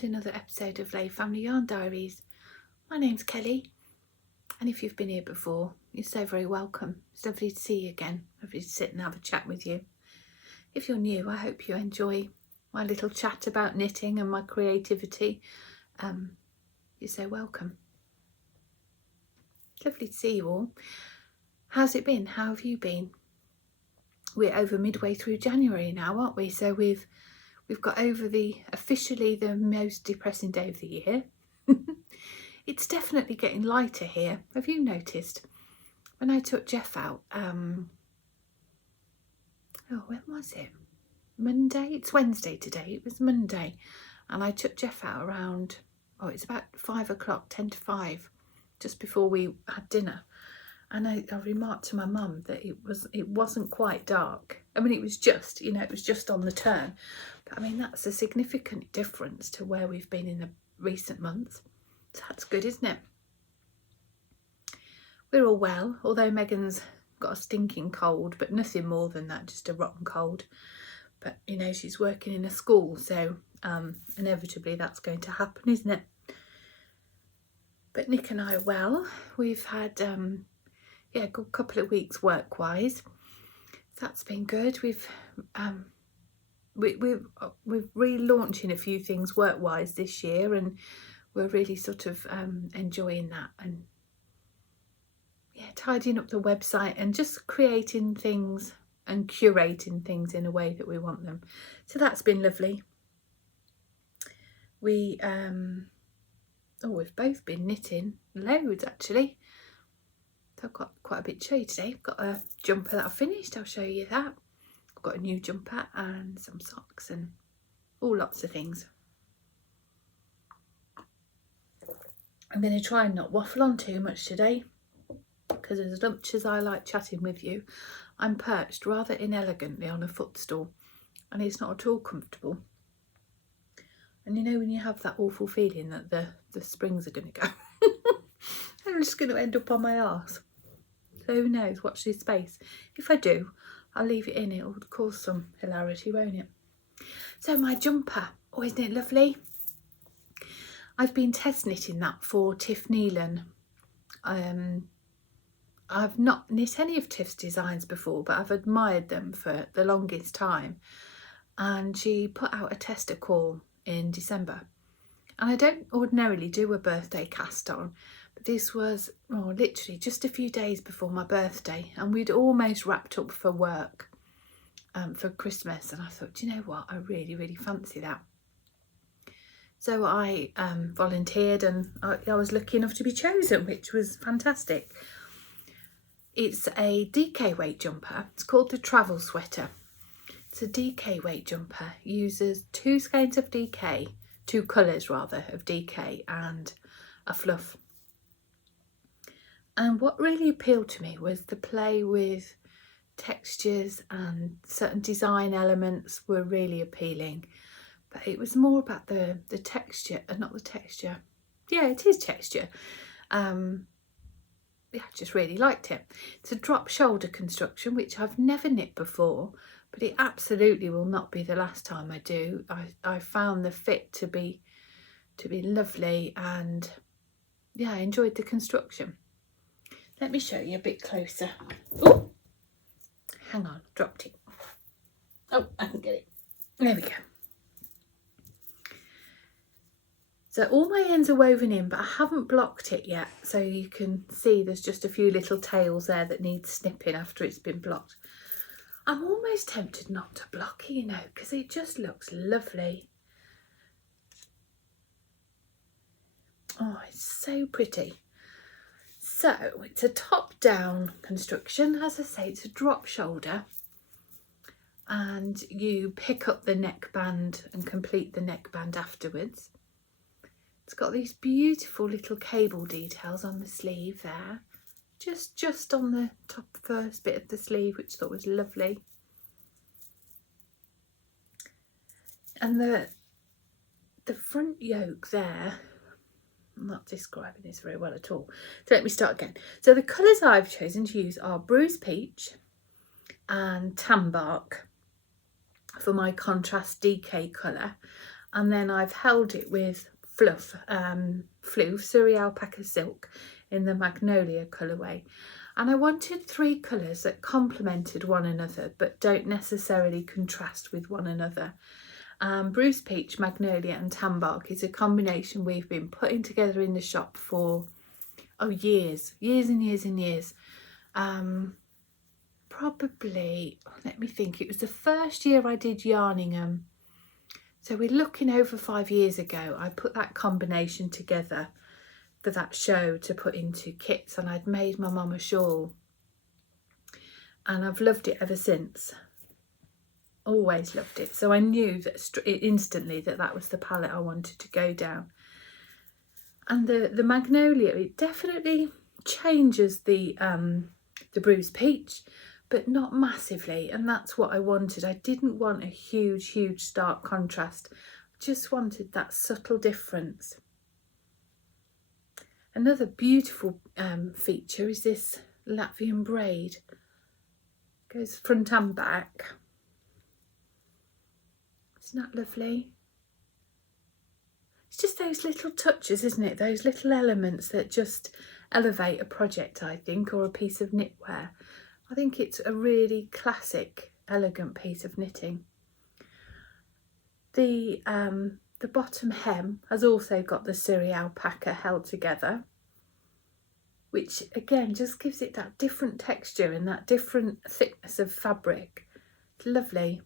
to another episode of Layfamilyyarn Diaries. My name's Kelly, and if you've been here before, you're so very welcome. It's lovely to see you again, lovely to sit and have a chat with you. If you're new, I hope you enjoy my little chat about knitting and my creativity. You're so welcome. It's lovely to see you all. How's it been? How have you been? We're over midway through January now, aren't we? So we've got over officially the most depressing day of the year. It's definitely getting lighter here. Have you noticed? When I took Jeff out, when was it? Monday? It's Wednesday today. It was Monday. And I took Jeff out around, it's about 5 o'clock, 10 to 5, just before we had dinner. And I remarked to my mum that it wasn't quite dark. I mean, it was just, it was just on the turn. But I mean, that's a significant difference to where we've been in the recent months. So that's good, isn't it? We're all well, although Megan's got a stinking cold, but nothing more than that, just a rotten cold. But, she's working in a school, so inevitably that's going to happen, isn't it? But Nick and I are well. We've had a good couple of weeks work-wise. That's been good. We're relaunching a few things work-wise this year, and we're really sort of enjoying that, and tidying up the website and just creating things and curating things in a way that we want them. So that's been lovely. We've both been knitting loads actually. So I've got quite a bit to show you today. I've got a jumper that I've finished. I'll show you that. I've got a new jumper and some socks and all lots of things. I'm going to try and not waffle on too much today, because as much as I like chatting with you, I'm perched rather inelegantly on a footstool and it's not at all comfortable. And when you have that awful feeling that the springs are going to go, I'm just going to end up on my arse. So who knows, watch this space. If I do, I'll leave it in. It'll cause some hilarity, won't it? So my jumper, isn't it lovely? I've been test knitting that for Tiff Nealon. I've not knit any of Tiff's designs before, but I've admired them for the longest time. And she put out a tester call in December. And I don't ordinarily do a birthday cast on, but this was literally just a few days before my birthday, and we'd almost wrapped up for work for Christmas, and I thought, you know what, I really, really fancy that. So I volunteered, and I was lucky enough to be chosen, which was fantastic. It's a DK weight jumper. It's called the Travel Sweater. It's a DK weight jumper. Uses 2 skeins of DK, 2 colours rather of DK, and a fluff. And what really appealed to me was the play with textures, and certain design elements were really appealing. But it was more about the texture, and not the texture. Yeah, it is texture. I just really liked it. It's a drop shoulder construction, which I've never knit before, but it absolutely will not be the last time I do. I found the fit to be lovely, and I enjoyed the construction. Let me show you a bit closer. Oh, hang on, dropped it. Oh, I can get it. There we go. So all my ends are woven in, but I haven't blocked it yet. So you can see there's just a few little tails there that need snipping after it's been blocked. I'm almost tempted not to block it, because it just looks lovely. Oh, it's so pretty. So it's a top-down construction. As I say, it's a drop shoulder. And you pick up the neckband and complete the neckband afterwards. It's got these beautiful little cable details on the sleeve there, just on the top first bit of the sleeve, which I thought was lovely. And the front yoke there, I'm not describing this very well at all. So let me start again. So the colours I've chosen to use are Bruise Peach and Tan Bark for my contrast DK colour. and then I've held it with fluff, Surrey alpaca silk in the magnolia colourway. And I wanted 3 colours that complemented one another but don't necessarily contrast with one another. Bruce Peach, Magnolia and Tambark is a combination we've been putting together in the shop for years and years and years. Probably, let me think, it was the first year I did yarning them. So we're looking over 5 years ago. I put that combination together for that show to put into kits, and I'd made my mum a shawl, and I've loved it ever since. Always loved it. So I knew that instantly that was the palette I wanted to go down. And the magnolia, it definitely changes the Bruce Peach, but not massively, and that's what I wanted. I didn't want a huge stark contrast. I just wanted that subtle difference. Another beautiful feature is this Latvian braid. Goes front and back. Isn't that lovely? It's just those little touches, isn't it? Those little elements that just elevate a project, I think, or a piece of knitwear. I think it's a really classic, elegant piece of knitting. The bottom hem has also got the Surrey alpaca held together, which again just gives it that different texture and that different thickness of fabric. It's lovely.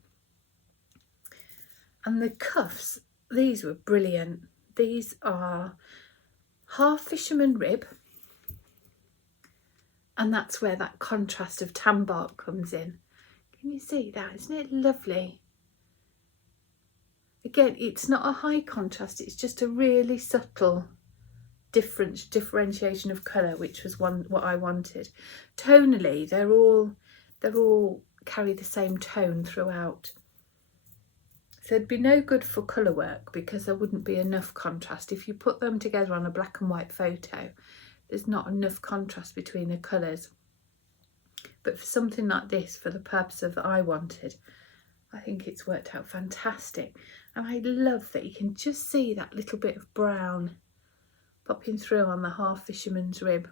And the cuffs, these were brilliant. These are half fisherman rib, and that's where that contrast of tambark comes in. Can you see that? Isn't it lovely? Again, it's not a high contrast, it's just a really subtle differentiation of colour, which was what I wanted. Tonally, they're all carry the same tone throughout. So it'd be no good for colour work because there wouldn't be enough contrast. If you put them together on a black and white photo, there's not enough contrast between the colours. But for something like this, for the purpose of that I wanted, I think it's worked out fantastic. And I love that you can just see that little bit of brown popping through on the half fisherman's rib.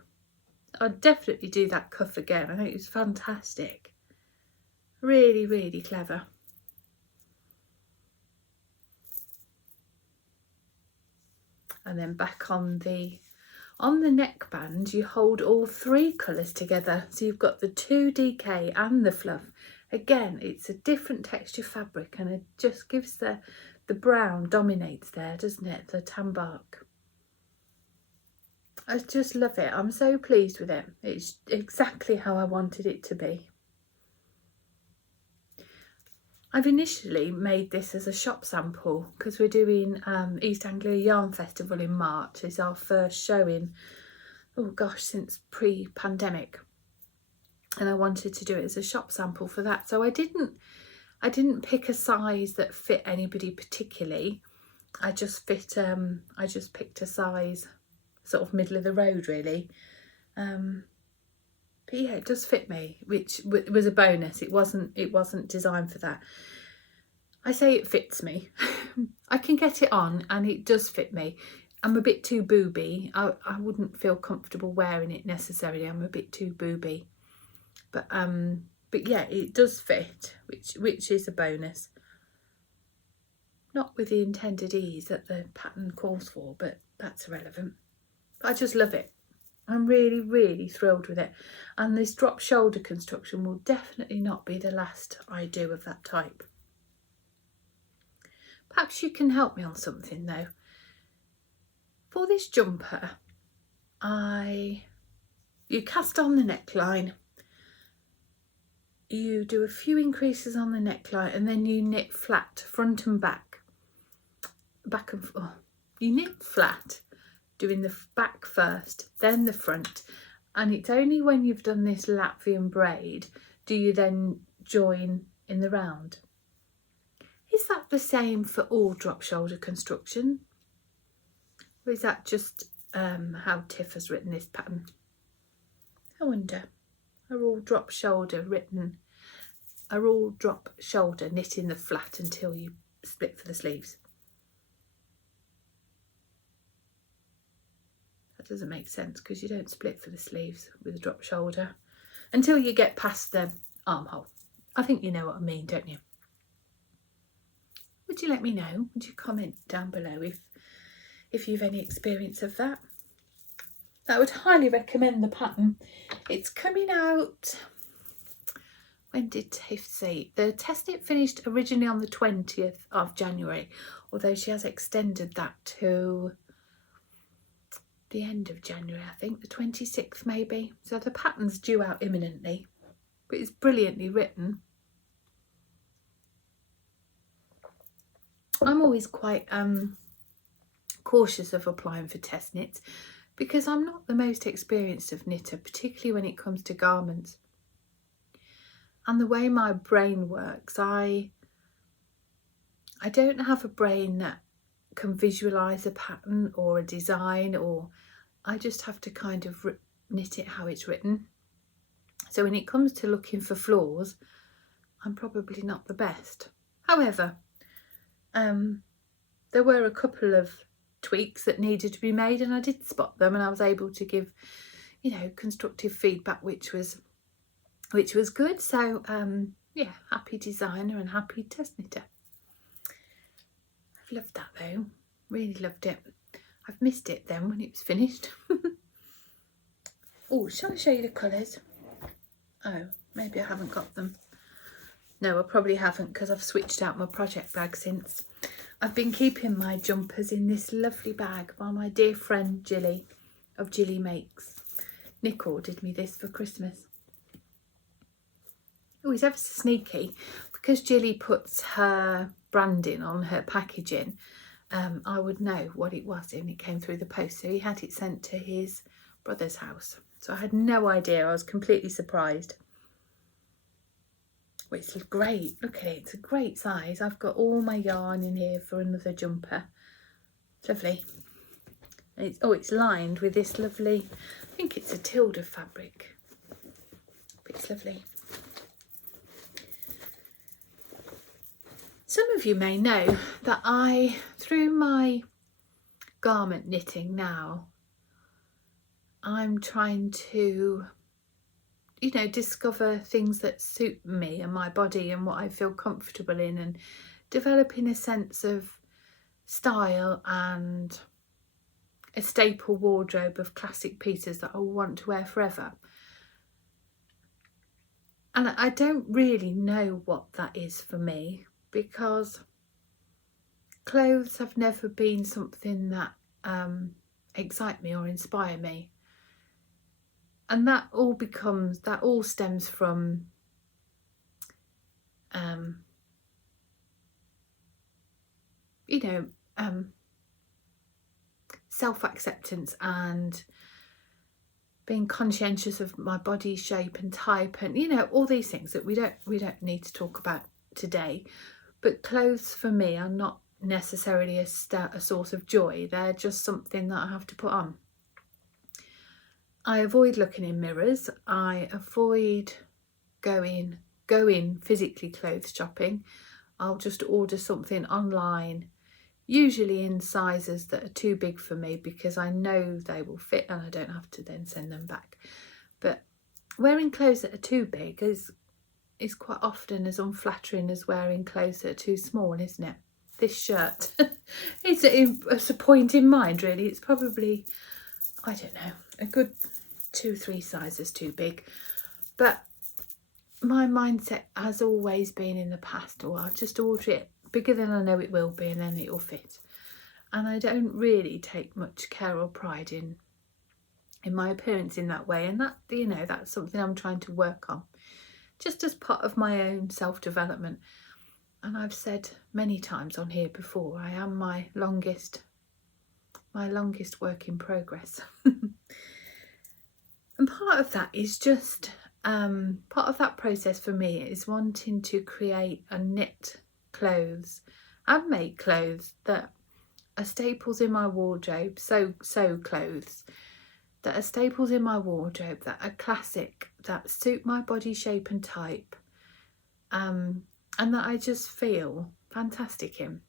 I'd definitely do that cuff again. I think it was fantastic. Really clever. And then back on the neckband, you hold all 3 colours together. So you've got the 2 DK and the fluff. Again, it's a different texture fabric, and it just gives the brown dominates there, doesn't it? The tambark. I just love it. I'm so pleased with it. It's exactly how I wanted it to be. I've initially made this as a shop sample because we're doing East Anglia Yarn Festival in March. It's our first showing, oh gosh, since pre-pandemic, and I wanted to do it as a shop sample for that. So I didn't pick a size that fit anybody particularly. I just picked a size sort of middle of the road really. But yeah, it does fit me, which was a bonus. It wasn't designed for that. I say it fits me. I can get it on and it does fit me. I'm a bit too booby. I wouldn't feel comfortable wearing it necessarily. I'm a bit too booby. But yeah, it does fit, which is a bonus. Not with the intended ease that the pattern calls for, but that's irrelevant. But I just love it. I'm really thrilled with it, and this drop shoulder construction will definitely not be the last I do of that type. Perhaps you can help me on something though. For this jumper, you cast on the neckline, you do a few increases on the neckline, and then you knit flat front and back and forth. You knit flat, doing the back first, then the front, and it's only when you've done this Latvian braid do you then join in the round. Is that the same for all drop shoulder construction, or is that just how Tiff has written this pattern? I wonder. Are all drop shoulder knitting the flat until you split for the sleeves? doesn't make sense because you don't split for the sleeves with a drop shoulder until you get past the armhole. I think you know what I mean, don't you? Would you let me know? Would you comment down below if you've any experience of that? I would highly recommend the pattern. It's coming out, when did Tiff say? The test knit finished originally on the 20th of January, although she has extended that to the end of January, I think, the 26th maybe. So the pattern's due out imminently, but it's brilliantly written. I'm always quite cautious of applying for test knits because I'm not the most experienced of knitter, particularly when it comes to garments. And the way my brain works, I don't have a brain that can visualise a pattern or a design, or I just have to kind of knit it how it's written. So when it comes to looking for flaws, I'm probably not the best. However, there were a couple of tweaks that needed to be made, and I did spot them, and I was able to give, you know, constructive feedback, which was good. So yeah, happy designer and happy test knitter. I've loved that though, really loved it. I've missed it then when it was finished. Oh, shall I show you the colours? Oh, maybe I haven't got them. No, I probably haven't because I've switched out my project bag since. I've been keeping my jumpers in this lovely bag by my dear friend Jilly of Jilly Makes. Nick ordered me this for Christmas. Oh, he's ever so sneaky. Because Jilly puts her branding on her packaging, I would know what it was and it came through the post. So he had it sent to his brother's house. So I had no idea. I was completely surprised. Well, it's great. Look at it. It's a great size. I've got all my yarn in here for another jumper. It's lovely. It's lined with this lovely, I think it's a Tilda fabric. But it's lovely. Some of you may know that through my garment knitting now, I'm trying to, you know, discover things that suit me and my body and what I feel comfortable in, and developing a sense of style and a staple wardrobe of classic pieces that I want to wear forever. And I don't really know what that is for me, because clothes have never been something that excite me or inspire me. And that all stems from you know, self-acceptance and being conscientious of my body shape and type, and you know, all these things that we don't need to talk about today. But clothes for me are not necessarily a source of joy. They're just something that I have to put on. I avoid looking in mirrors. I avoid going physically clothes shopping. I'll just order something online, usually in sizes that are too big for me, because I know they will fit and I don't have to then send them back. But wearing clothes that are too big is quite often as unflattering as wearing clothes that are too small, isn't it? This shirt, it's a point in mind really. It's probably, I don't know, a good 2-3 sizes too big. But my mindset has always been in the past, or I'll just order it bigger than I know it will be and then it will fit. And I don't really take much care or pride in my appearance in that way. And that, you know, that's something I'm trying to work on, just as part of my own self-development. And I've said many times on here before, I am my longest work in progress. And part of that is just part of that process for me is wanting to create and knit clothes and make clothes that are staples in my wardrobe, sew clothes that are staples in my wardrobe, that are classic, that suit my body shape and type, and that I just feel fantastic in.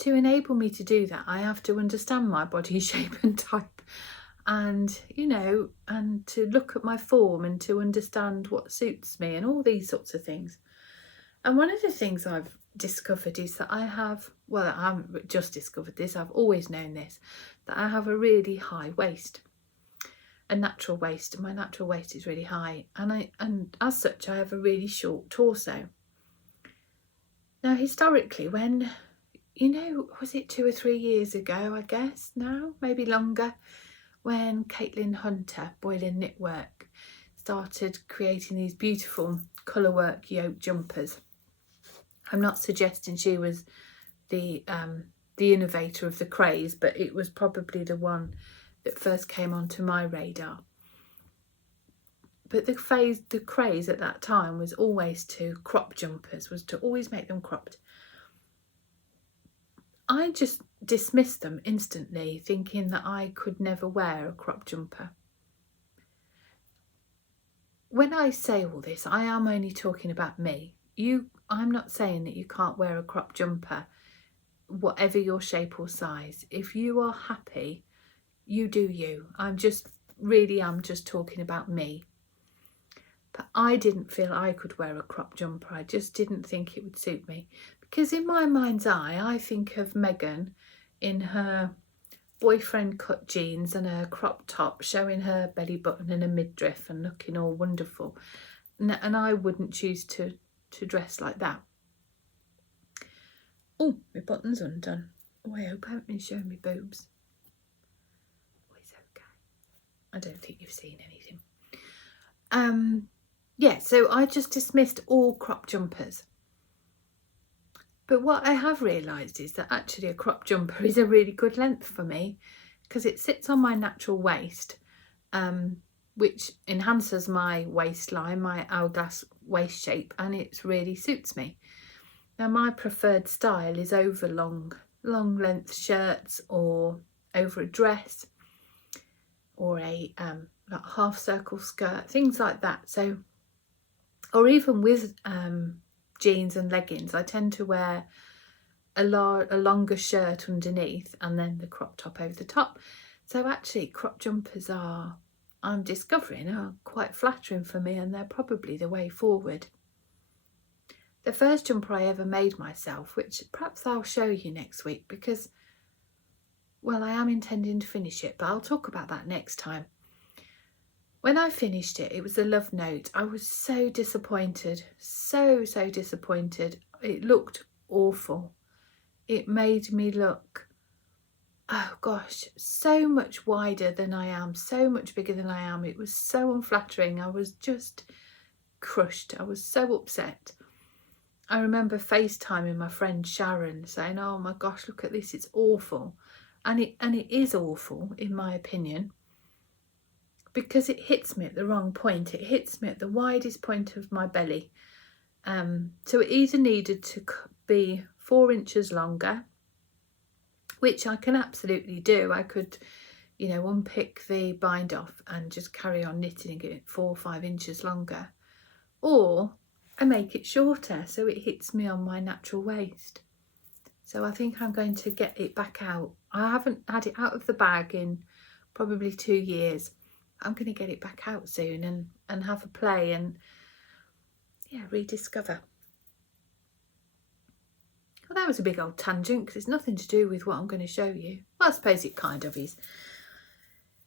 to enable me to do that, I have to understand my body shape and type, and you know, and to look at my form and to understand what suits me and all these sorts of things. And one of the things I've discovered is that I have, well, I haven't just discovered this, I've always known this, that I have a really high waist, a natural waist. My natural waist is really high, and as such I have a really short torso. Now historically, when, you know, was it 2 or 3 years ago, I guess now, maybe longer, when Caitlin Hunter, Boiling Knitwork, started creating these beautiful colour work yoke jumpers. I'm not suggesting she was the innovator of the craze, but it was probably the one that first came onto my radar. But the craze at that time was always to crop jumpers, was to always make them cropped. I just dismissed them instantly, thinking that I could never wear a crop jumper. When I say all this, I am only talking about me. I'm not saying that you can't wear a crop jumper, whatever your shape or size. If you are happy, you do you. I'm just talking about me. But I didn't feel I could wear a crop jumper. I just didn't think it would suit me. Because in my mind's eye, I think of Megan in her boyfriend cut jeans and her crop top, showing her belly button and a midriff and looking all wonderful. And I wouldn't choose to dress like that. Oh, my button's undone. Oh, I hope I haven't been showing me boobs. Oh, it's okay. I don't think you've seen anything. Yeah, so I just dismissed all crop jumpers. But what I have realised is that actually a crop jumper is a really good length for me, because it sits on my natural waist, which enhances my waistline, my hourglass waist shape, and it really suits me. Now my preferred style is over long length shirts, or over a dress, or a like half circle skirt, things like that. So, or even with jeans and leggings, I tend to wear a longer shirt underneath and then the crop top over the top. So actually crop jumpers I'm discovering are quite flattering for me, and they're probably the way forward. The first jumper I ever made myself, which perhaps I'll show you next week, because, well, I am intending to finish it, but I'll talk about that next time. When I finished it, it was a love note. I was so disappointed, so disappointed. It looked awful. It made me look, oh gosh, so much wider than I am, so much bigger than I am. It was so unflattering. I was just crushed. I was so upset. I remember FaceTiming my friend Sharon saying, oh my gosh, look at this, it's awful. And it is awful, in my opinion, because it hits me at the wrong point. It hits me at the widest point of my belly. So it either needed to be 4 inches longer, which I can absolutely do. I could, you know, unpick the bind off and just carry on knitting and get it 4 or 5 inches longer. Or I make it shorter so it hits me on my natural waist. So I think I'm going to get it back out. I haven't had it out of the bag in probably 2 years. I'm going to get it back out soon and have a play and, yeah, rediscover. Well, that was a big old tangent, because it's nothing to do with what I'm going to show you. Well, I suppose it kind of is.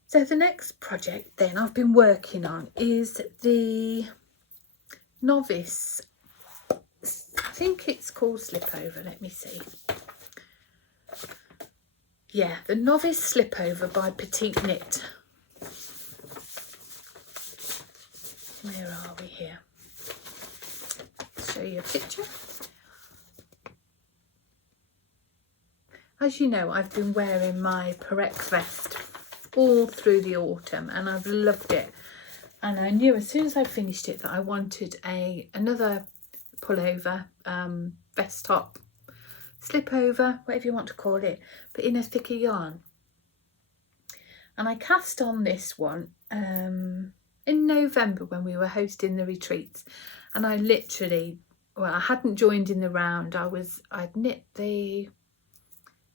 So the next project then I've been working on is the Novice. I think it's called Slipover. Let me see. Yeah, the Novice Slipover by Petite Knit. Where are we here? Show you a picture. As you know, I've been wearing my Perec vest all through the autumn, and I've loved it. And I knew as soon as I finished it that I wanted another pullover, vest top, slipover, whatever you want to call it, but in a thicker yarn. And I cast on this one in November when we were hosting the retreats, and I literally, well, I hadn't joined in the round. I'd knit the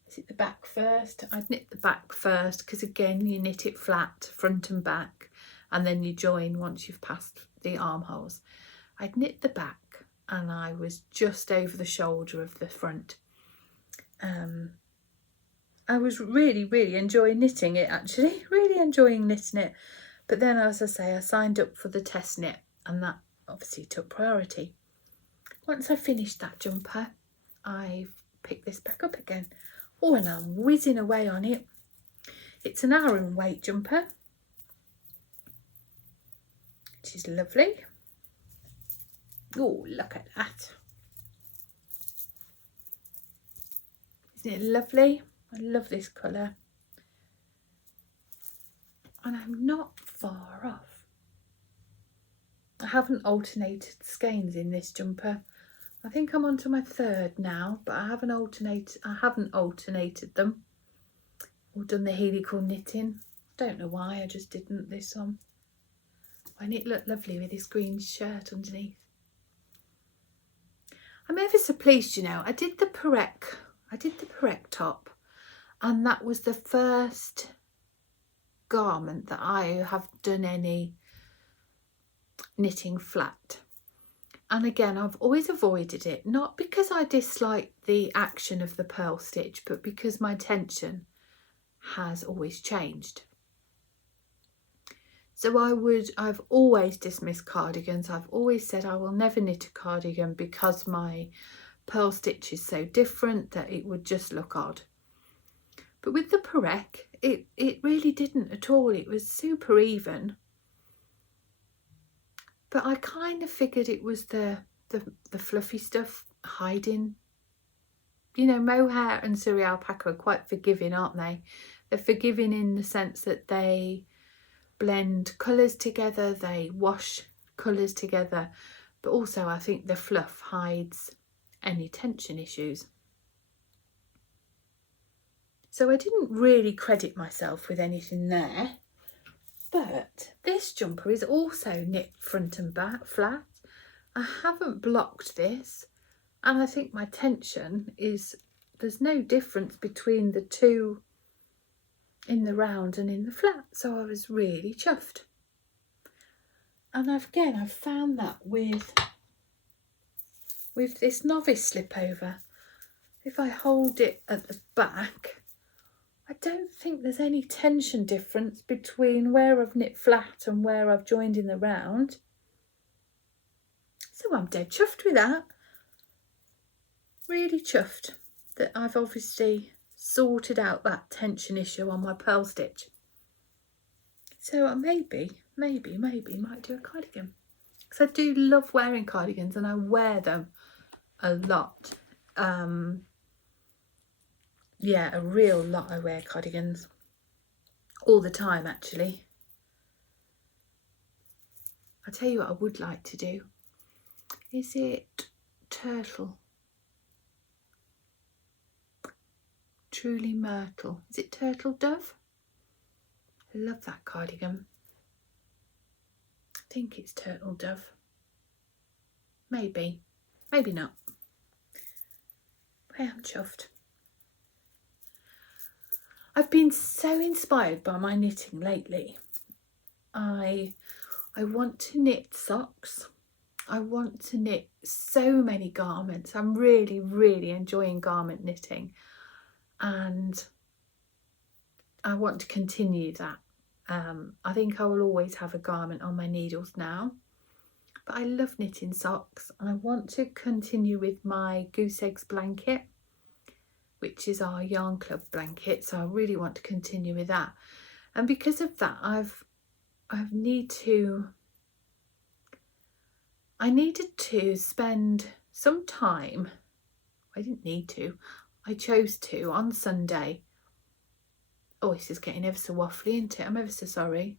is it the back first? I'd knit the back first because again you knit it flat front and back and then you join once you've passed the armholes. I'd knit the back and I was just over the shoulder of the front. I was really enjoying knitting it actually, really enjoying knitting it. But then, as I say, I signed up for the test knit and that obviously took priority. Once I finished that jumper, I've picked this back up again. Oh, and I'm whizzing away on it. It's an Aran weight jumper, which is lovely. Oh, look at that. Isn't it lovely? I love this colour. And I'm not far off. I haven't alternated skeins in this jumper. I think I'm on to my third now, but I haven't alternated them or done the helical knitting. Don't know why, I just didn't this one. And it looked lovely with this green shirt underneath. I'm ever so pleased, you know. I did the Perec top, and that was the first garment that I have done any knitting flat. And again, I've always avoided it, not because I dislike the action of the purl stitch, but because my tension has always changed. So I've always dismissed cardigans. I've always said I will never knit a cardigan because my purl stitch is so different that it would just look odd. But with the Perec, it really didn't at all. It was super even. But I kind of figured it was the fluffy stuff hiding. You know, mohair and Surrey alpaca are quite forgiving, aren't they? They're forgiving in the sense that they blend colours together, they wash colours together, but also I think the fluff hides any tension issues. So I didn't really credit myself with anything there. But this jumper is also knit front and back flat. I haven't blocked this, and I think my tension is, there's no difference between the two in the round and in the flat, so I was really chuffed. And I've found that with this Novice slipover, if I hold it at the back, I don't think there's any tension difference between where I've knit flat and where I've joined in the round. So I'm dead chuffed with that. Really chuffed that I've obviously sorted out that tension issue on my purl stitch. So I maybe might do a cardigan. Because I do love wearing cardigans and I wear them a lot. Yeah, a real lot. I wear cardigans all the time actually. I'll tell you what I would like to do. Is it Turtle? Truly Myrtle. Is it Turtle Dove? I love that cardigan. I think it's Turtle Dove. Maybe not. I am chuffed. I've been so inspired by my knitting lately. I want to knit socks. I want to knit so many garments. I'm really enjoying garment knitting, and I want to continue that. I think I will always have a garment on my needles now, but I love knitting socks, and I want to continue with my goose eggs blanket, which is our yarn club blanket, so I really want to continue with that. And because of that, I needed to spend some time. I chose to on Sunday. Oh, this is getting ever so waffly, isn't it? I'm ever so sorry.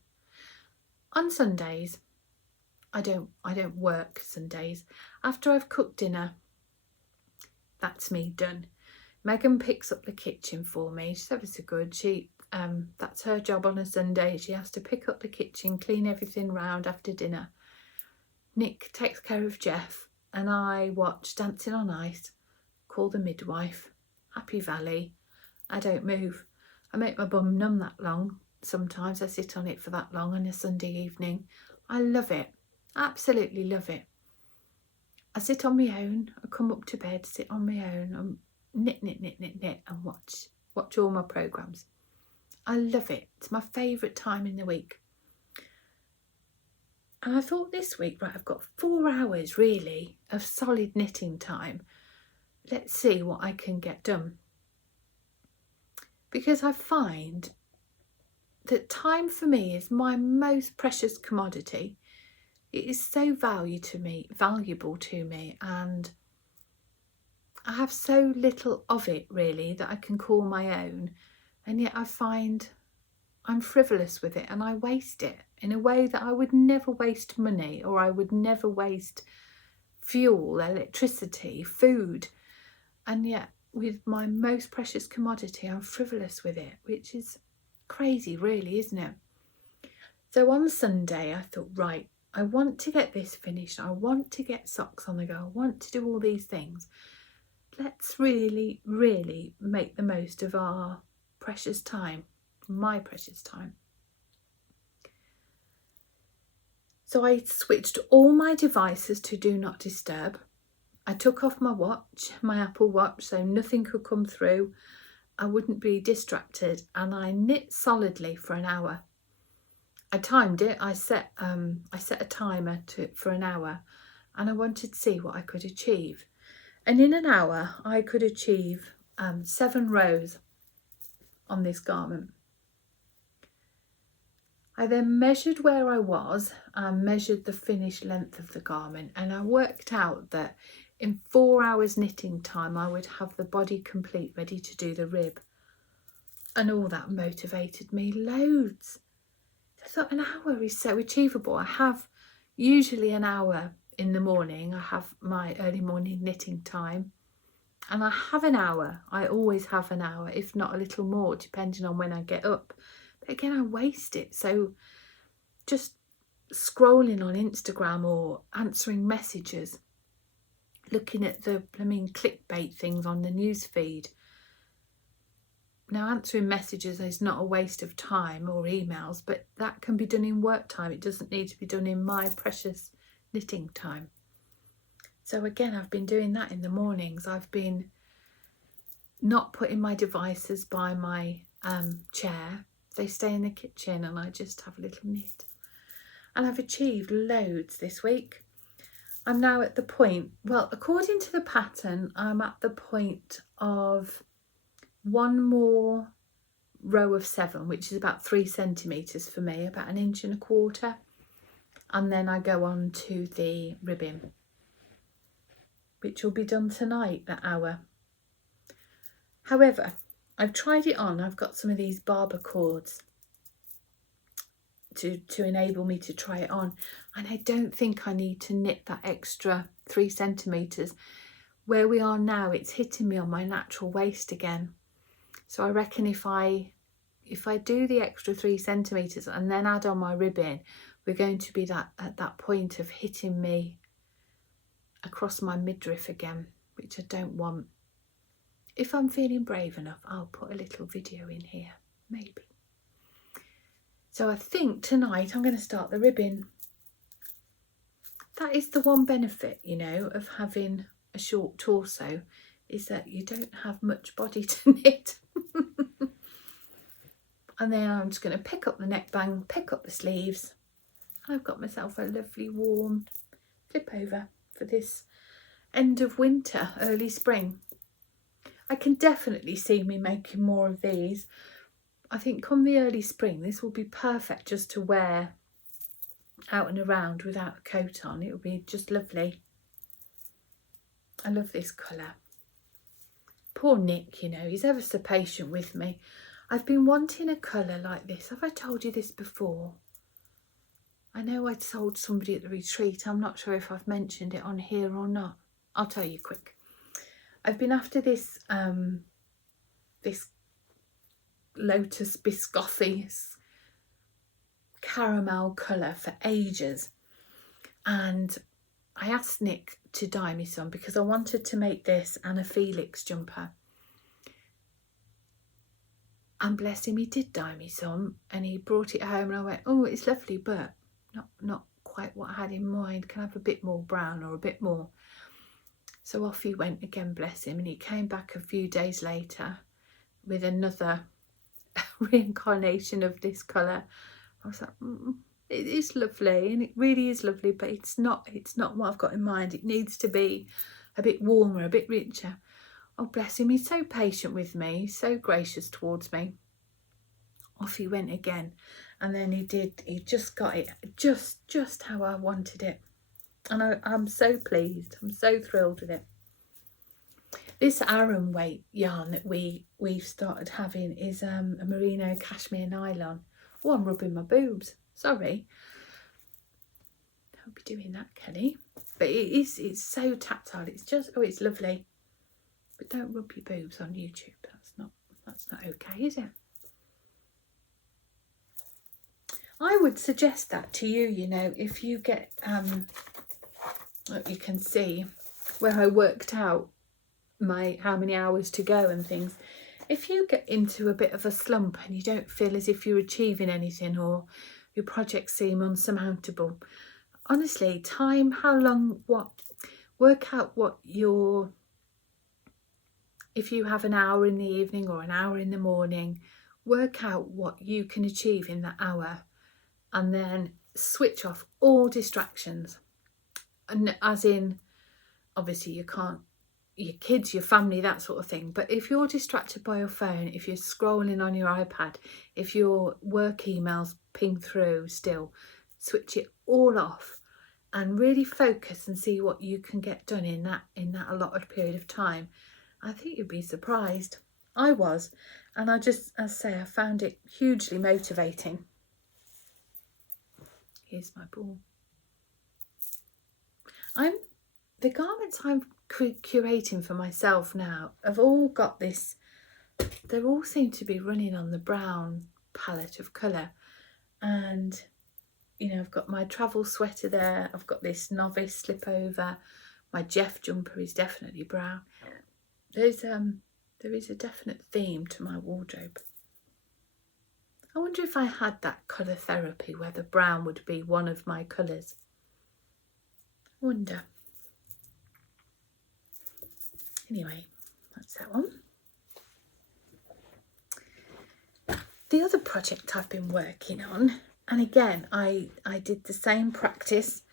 On Sundays, I don't work Sundays. After I've cooked dinner, that's me done. Megan picks up the kitchen for me. She's ever so good. That's her job on a Sunday. She has to pick up the kitchen, clean everything round after dinner. Nick takes care of Jeff, and I watch Dancing on Ice, Call the Midwife, Happy Valley, I don't move. I make my bum numb that long. Sometimes I sit on it for that long on a Sunday evening. I love it. Absolutely love it. I sit on my own. I come up to bed, sit on my own and knit and watch all my programmes. I love it. It's my favourite time in the week. And I thought this week, right, I've got 4 hours really of solid knitting time. Let's see what I can get done. Because I find that time for me is my most precious commodity. It is so valuable to me, and I have so little of it really that I can call my own, and yet I find I'm frivolous with it and I waste it in a way that I would never waste money, or I would never waste fuel, electricity, food. And yet with my most precious commodity, I'm frivolous with it, which is crazy really, isn't it? So on Sunday I thought, right, I want to get this finished. I want to get socks on the go. I want to do all these things. Let's really, really make the most of our precious time, my precious time. So I switched all my devices to do not disturb. I took off my watch, my Apple Watch, so nothing could come through. I wouldn't be distracted, and I knit solidly for an hour. I timed it. I set a timer for an hour, and I wanted to see what I could achieve. And in an hour, I could achieve 7 rows on this garment. I then measured where I was and measured the finished length of the garment, and I worked out that in 4 hours knitting time I would have the body complete, ready to do the rib, and all that motivated me loads. I thought an hour is so achievable. I have usually an hour in the morning. I have my early morning knitting time, and I have an hour. I always have an hour, if not a little more, depending on when I get up. But again, I waste it. So just scrolling on Instagram or answering messages, looking at the clickbait things on the news feed. Now, answering messages is not a waste of time or emails, but that can be done in work time. It doesn't need to be done in my precious knitting time. So again, I've been doing that in the mornings. I've been not putting my devices by my chair. They stay in the kitchen and I just have a little knit. And I've achieved loads this week. I'm now at the point, well, according to the pattern, I'm at the point of 1 more row of 7, which is about 3 centimetres for me, about 1.25 inches. And then I go on to the ribbing, which will be done tonight, that hour. However, I've tried it on. I've got some of these barber cords to enable me to try it on, and I don't think I need to knit that extra 3 centimetres. Where we are now, it's hitting me on my natural waist again. So I reckon if I do the extra 3 centimetres and then add on my ribbing, we're going to be at that point of hitting me across my midriff again, which I don't want. If I'm feeling brave enough, I'll put a little video in here, maybe. So I think tonight I'm going to start the ribbing. That is the one benefit, you know, of having a short torso, is that you don't have much body to knit. And then I'm just going to pick up the neckband, pick up the sleeves. I've got myself a lovely warm flip over for this end of winter, early spring. I can definitely see me making more of these. I think come the early spring, this will be perfect just to wear out and around without a coat on. It will be just lovely. I love this colour. Poor Nick, you know, he's ever so patient with me. I've been wanting a colour like this. Have I told you this before? I know I told somebody at the retreat. I'm not sure if I've mentioned it on here or not. I'll tell you quick. I've been after this this Lotus Biscotti caramel colour for ages, and I asked Nick to dye me some because I wanted to make this and a Felix jumper. And bless him, he did dye me some, and he brought it home, and I went, oh, it's lovely, but not quite what I had in mind. Can I have a bit more brown or a bit more? So off he went again, bless him, and he came back a few days later with another reincarnation of this colour. I was like, it is lovely, and it really is lovely, but it's not what I've got in mind. It needs to be a bit warmer, a bit richer. Oh, bless him, he's so patient with me, so gracious towards me. Off he went again, and then he just got it just how I wanted it, and I'm so pleased. I'm so thrilled with it. This Aran weight yarn that we've started having is a merino cashmere nylon. Oh, I'm rubbing my boobs, sorry. Don't be doing that, Kelly. But it's so tactile. It's just, oh, it's lovely. But don't rub your boobs on YouTube. That's not okay, is it? I would suggest that to you, you know, if you get you can see where I worked out how many hours to go and things. If you get into a bit of a slump and you don't feel as if you're achieving anything, or your projects seem unsurmountable, honestly, work out what if you have an hour in the evening or an hour in the morning, work out what you can achieve in that hour, and then switch off all distractions. And as in, obviously you can't, your kids, your family, that sort of thing, but if you're distracted by your phone, if you're scrolling on your iPad, if your work emails ping through still, switch it all off and really focus and see what you can get done in that allotted period of time. I think you'd be surprised. I was, and I just, as I say, I found it hugely motivating. Here's my ball. The garments I'm curating for myself now have all got this, they all seem to be running on the brown palette of colour. And, you know, I've got my travel sweater there, I've got this Novice slip over, my Jeff jumper is definitely brown. There is a definite theme to my wardrobe. I wonder if I had that colour therapy, whether brown would be one of my colours. I wonder. Anyway, that's that one. The other project I've been working on, and again, I did the same practice.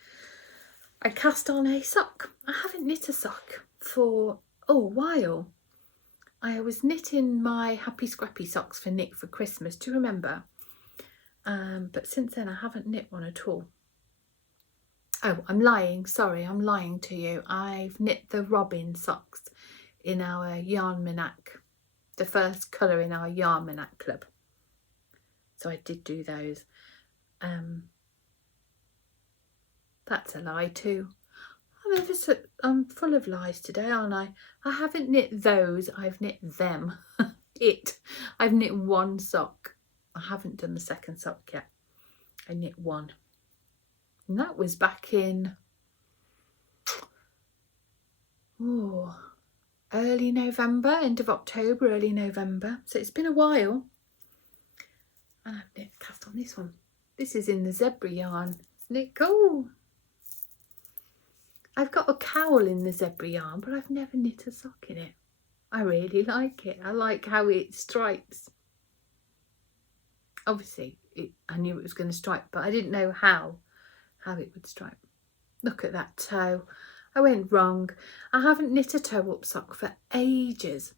I cast on a sock. I haven't knit a sock for a while. I was knitting my Happy Scrappy socks for Nick for Christmas, do you remember? But since then I haven't knit one at all. Oh, I'm lying, sorry, I'm lying to you. I've knit the Robin socks in our Yarnmanac, the first colour in our Yarnmanac club. So I did do those. That's a lie too. I'm full of lies today, aren't I? I haven't knit those, I've knit them. I've knit one sock. I haven't done the second sock yet. I knit one. And that was back in early November, end of October, early November. So it's been a while. And I've knit cast on this one. This is in the zebra yarn. Isn't it cool? I've got a cowl in the zebra yarn, but I've never knit a sock in it. I really like it. I like how it stripes. Obviously, I knew it was going to stripe, but I didn't know how it would stripe. Look at that toe. I went wrong. I haven't knit a toe-up sock for ages.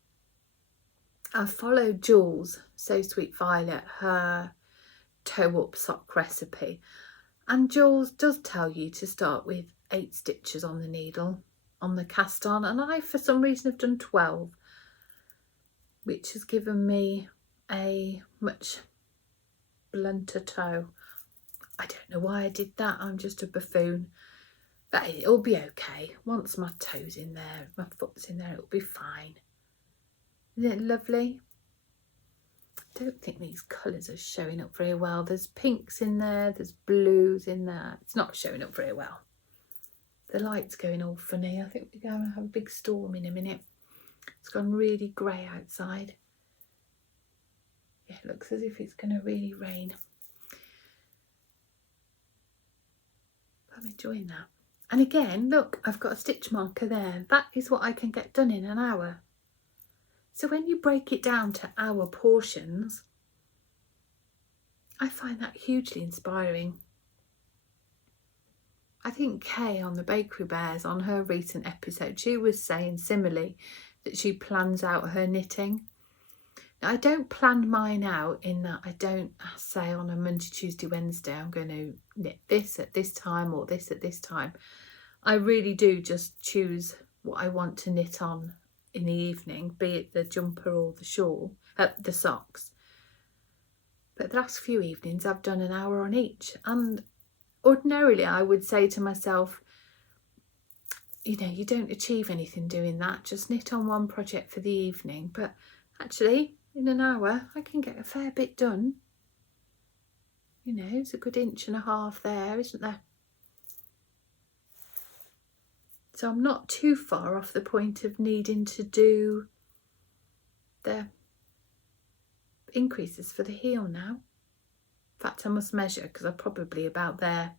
I followed Jules, So Sweet Violet, her toe-up sock recipe. And Jules does tell you to start with 8 stitches on the needle, on the cast on. And I, for some reason, have done 12, which has given me a much blunter toe. I don't know why I did that. I'm just a buffoon. But it'll be okay. Once my toe's in there, my foot's in there, it'll be fine. Isn't it lovely? I don't think these colours are showing up very well. There's pinks in there, there's blues in there. It's not showing up very well. The light's going all funny. I think we're going to have a big storm in a minute. It's gone really grey outside. Yeah, it looks as if it's going to really rain. I'm enjoying that. And again, look, I've got a stitch marker there. That is what I can get done in an hour. So when you break it down to hour portions, I find that hugely inspiring. I think Kay on the Bakery Bears, on her recent episode, she was saying similarly that she plans out her knitting. Now, I don't plan mine out in that I don't say on a Monday, Tuesday, Wednesday, I'm going to knit this at this time or this at this time. I really do just choose what I want to knit on in the evening, be it the jumper or the shawl, the socks. But the last few evenings I've done an hour on each, and ordinarily I would say to myself, you know, you don't achieve anything doing that, just knit on one project for the evening. But actually in an hour I can get a fair bit done. You know, it's a good 1.5 inches there, isn't there? So I'm not too far off the point of needing to do the increases for the heel now. In fact, I must measure because I'm probably about there.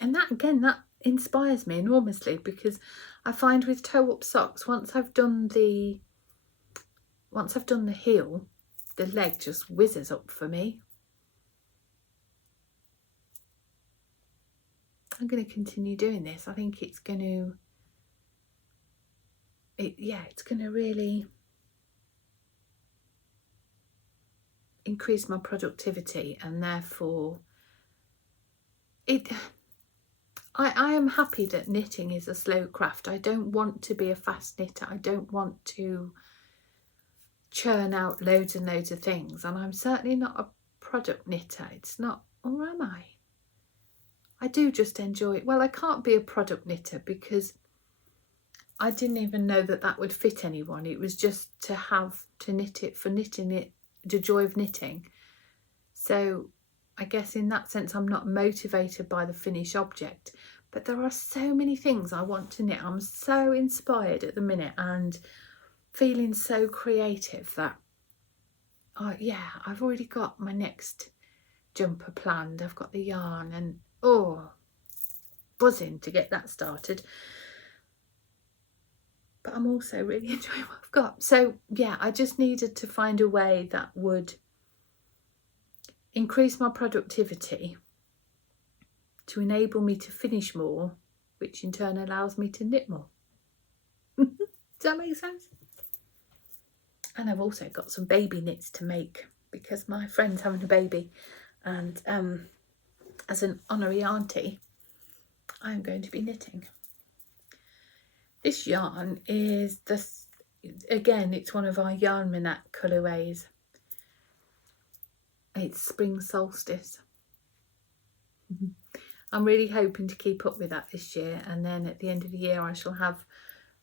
And that, again, that inspires me enormously, because I find with toe-up socks, once I've done the heel, the leg just whizzes up for me. I'm going to continue doing this. I think it's going to, it's going to really increase my productivity, and therefore I am happy that knitting is a slow craft. I don't want to be a fast knitter. I don't want to churn out loads and loads of things, and I'm certainly not a product knitter. It's not, or am I? I do just enjoy it. Well, I can't be a product knitter because I didn't even know that that would fit anyone. It was just to have to knit it for knitting it, the joy of knitting. So I guess in that sense I'm not motivated by the finished object, but there are so many things I want to knit. I'm so inspired at the minute and feeling so creative that yeah, I've already got my next jumper planned. I've got the yarn and buzzing to get that started. But I'm also really enjoying what I've got. So yeah, I just needed to find a way that would increase my productivity to enable me to finish more, which in turn allows me to knit more. Does that make sense? And I've also got some baby knits to make because my friend's having a baby, and as an honorary auntie, I'm going to be knitting. This yarn is again, it's one of our Yarn Minette colourways. It's spring solstice. I'm really hoping to keep up with that this year, and then at the end of the year I shall have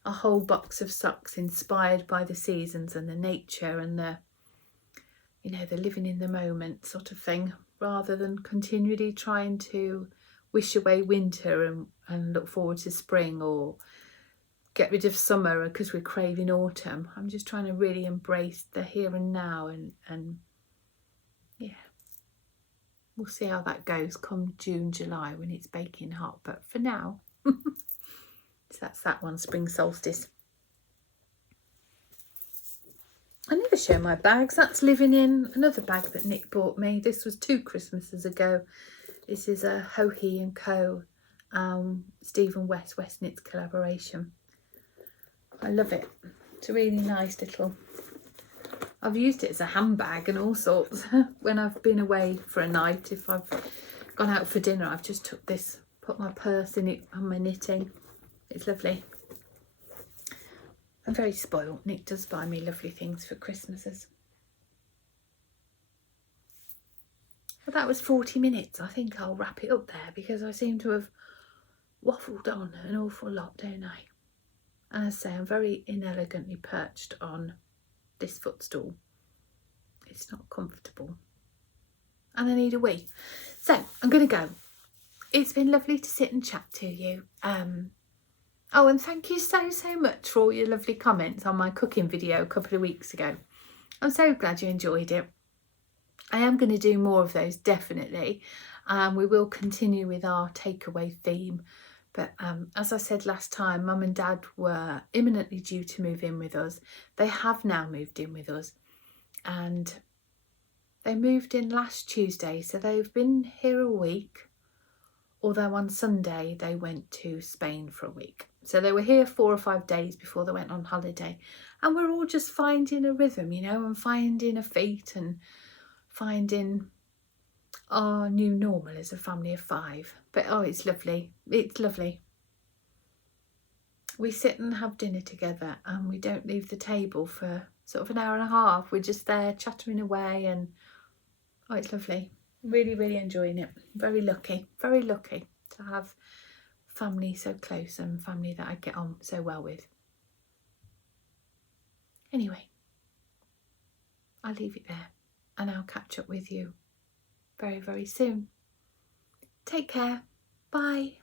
a whole box of socks inspired by the seasons and the nature and the, you know, the living in the moment sort of thing, rather than continually trying to wish away winter and look forward to spring, or get rid of summer because we're craving autumn. I'm just trying to really embrace the here and now, and yeah, we'll see how that goes come June, July when it's baking hot. But for now, so that's that one, spring solstice. I never show my bags. That's living in another bag that Nick bought me. This was 2 Christmases ago. This is a Hohe & Co. Stephen West Knits collaboration. I love it. It's a really nice little, I've used it as a handbag and all sorts. When I've been away for a night, if I've gone out for dinner, I've just took this, put my purse in it and my knitting. It's lovely. I'm very spoiled. Nick does buy me lovely things for Christmases. Well, that was 40 minutes. I think I'll wrap it up there because I seem to have waffled on an awful lot, don't I? And as I say, I'm very inelegantly perched on this footstool. It's not comfortable. And I need a wee. So I'm going to go. It's been lovely to sit and chat to you. Oh, and thank you so much for all your lovely comments on my cooking video a couple of weeks ago. I'm so glad you enjoyed it. I am going to do more of those, definitely. We will continue with our takeaway theme. But as I said last time, Mum and Dad were imminently due to move in with us. They have now moved in with us. And they moved in last Tuesday, so they've been here a week. Although on Sunday they went to Spain for a week. So they were here 4 or 5 days before they went on holiday. And we're all just finding a rhythm, you know, and finding a feet and finding our new normal as a family of 5. But oh, it's lovely. It's lovely. We sit and have dinner together and we don't leave the table for sort of an hour and a half. We're just there chattering away and oh, it's lovely. Really, really enjoying it. Very lucky to have family so close and family that I get on so well with. Anyway, I'll leave it there and I'll catch up with you very, very soon. Take care. Bye.